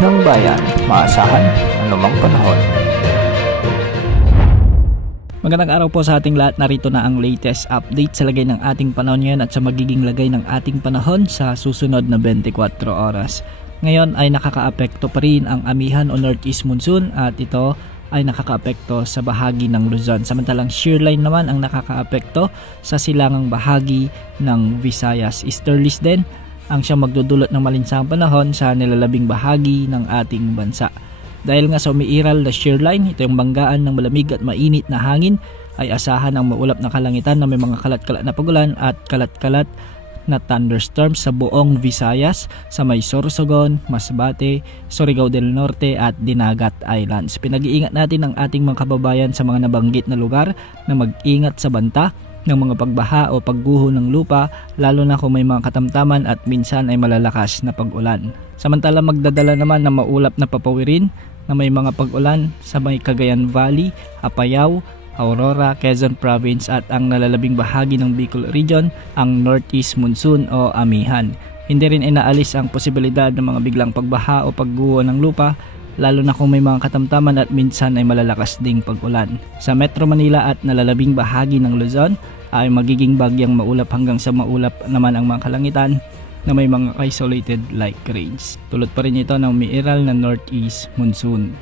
ng bayan, maasahan anumang panahon. Magandang araw po sa ating lahat. Narito na ang latest update sa lagay ng ating panahon ngayon at sa magiging lagay ng ating panahon sa susunod na 24 oras. Ngayon ay nakakaapekto pa rin ang amihan o northeast monsoon at ito ay nakakaapekto sa bahagi ng Luzon. Samantalang shear line naman ang nakakaapekto sa silangang bahagi ng Visayas. Easterlies din ang siyang magdudulot ng malinsangang panahon sa nilalabing bahagi ng ating bansa. Dahil nga sa umiiral na shear line, ito yung banggaan ng malamig at mainit na hangin, ay asahan ang maulap na kalangitan na may mga kalat-kalat na pagulan at kalat-kalat na thunderstorms sa buong Visayas, sa may Sorsogon, Masbate, Surigao del Norte at Dinagat Islands. Pinag-iingat natin ang ating mga kababayan sa mga nabanggit na lugar na mag-ingat sa banta ng mga pagbaha o pagguho ng lupa, lalo na kung may mga katamtaman at minsan ay malalakas na pag-ulan. Samantala magdadala naman ng maulap na papawirin na may mga pag-ulan sa may Cagayan Valley, Apayao, Aurora, Quezon Province at ang nalalabing bahagi ng Bicol Region, ang Northeast Monsoon o amihan. Hindi rin inaalis ang posibilidad ng mga biglang pagbaha o pagguho ng lupa, lalo na kung may mga katamtaman at minsan ay malalakas ding pag-ulan. Sa Metro Manila at nalalabing bahagi ng Luzon ay magiging bagyang maulap hanggang sa maulap naman ang mga kalangitan na may mga isolated light rains. Tulot pa rin ito ng umiiral na Northeast Monsoon.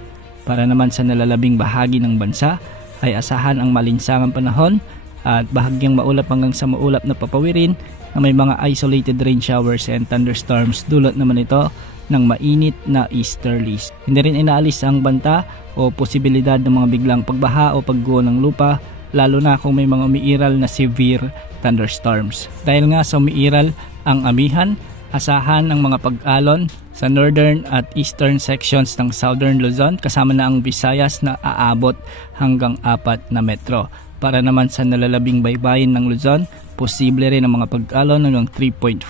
Para naman sa nalalabing bahagi ng bansa ay asahan ang malinsangang panahon at bahagyang maulap hanggang sa maulap na papawirin na may mga isolated rain showers and thunderstorms. Dulot naman ito ng mainit na easterlies. Hindi rin inaalis ang banta o posibilidad ng mga biglang pagbaha o pagguho ng lupa, lalo na kung may mga umiiral na severe thunderstorms. Dahil nga sa umiiral ang amihan, asahan ang mga pag-alon sa northern at eastern sections ng southern Luzon kasama na ang Visayas na aabot hanggang 4 na metro. Para naman sa nalalabing baybayin ng Luzon, posible rin ang mga pag-alon hanggang 3.5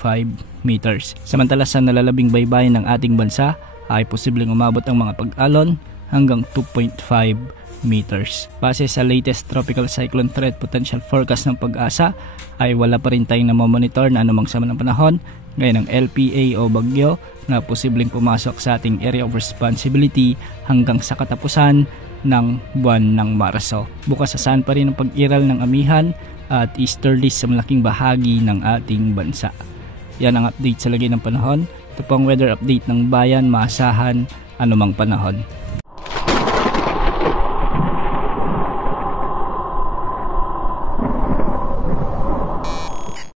meters. Samantala sa nalalabing baybayin ng ating bansa ay posibleng umabot ang mga pag-alon hanggang 2.5 meters. Base sa latest tropical cyclone threat potential forecast ng Pag-asa ay wala pa rin tayong namomonitor na anumang sama ng panahon gaya ng LPA o bagyo na posibleng pumasok sa ating area of responsibility hanggang sa katapusan ng buwan ng Marso. Bukas asahan pa rin ang pag-iral ng amihan at easterlies sa malaking bahagi ng ating bansa. Yan ang update sa lagay ng panahon. Ito po ang weather update ng bayan, maasahan anumang panahon.